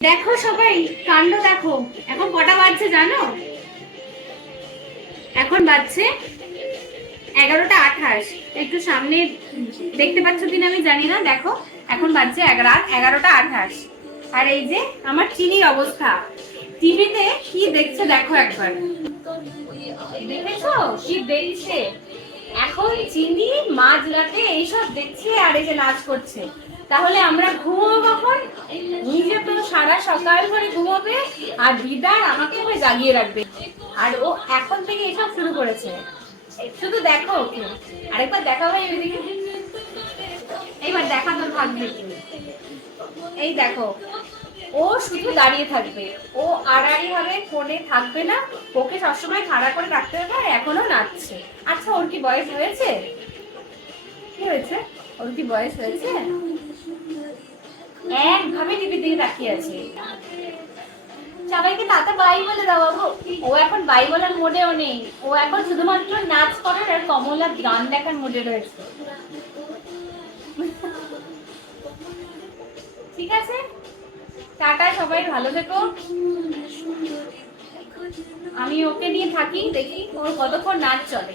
দেখো সবাই, কাণ্ড দেখো। এখন কটা বাজছে জানো? এখন বাজছে এগারোটা আঠাশ। একটু সামনে দেখতে পাচ্ছ কিনা আমি জানি না, দেখো। এখন বাজছে রাত এগারোটা আঠাশ। আর এই যে আমার চিনির অবস্থা। টিভিতে কি দেখছে দেখো একবার। দেখেছ? কি দেখছে? এখন চিনি মাঝ রাতে এইসব দেখছে আর এই যে নাচ করছে। তাহলে আমরা ঘুমবো কখন? নিজে তো সারা সকাল করে ঘুমোবে আর দিদার আমাকে ওই জাগিয়ে রাখবে। আর ও এখন থেকে এসব শুরু করেছে। শুধু দেখো ওকে। আরেকবার দেখা ভাই ওইদিকে এইবার দেখা তোর ভাগ্যে এই দেখো, ও শুধু দাঁড়িয়ে থাকবে। ও আড়াআড়ি ভাবে ফোনে থাকবে না। ওকে সবসময় খাড়া করে রাখতে হবে আর এখনও নাচছে। আচ্ছা ওর কি বয়স হয়েছে? কি হয়েছে? ওর কি বয়স হয়েছে? একভাবে টিভির দিকে তাকিয়ে আছে। সবাইকে তাতে বাই বলে দাও বাবু। ও এখন বাই বলার মোডেও নেই। ও এখন শুধুমাত্র নাচ করার আর কমলা গান দেখার মোডে রয়েছে। ঠিক আছে? টাটা, সবাই ভালো থেকো। আমি ওকে নিয়ে থাকি, দেখি ওর কতক্ষণ নাচ চলে।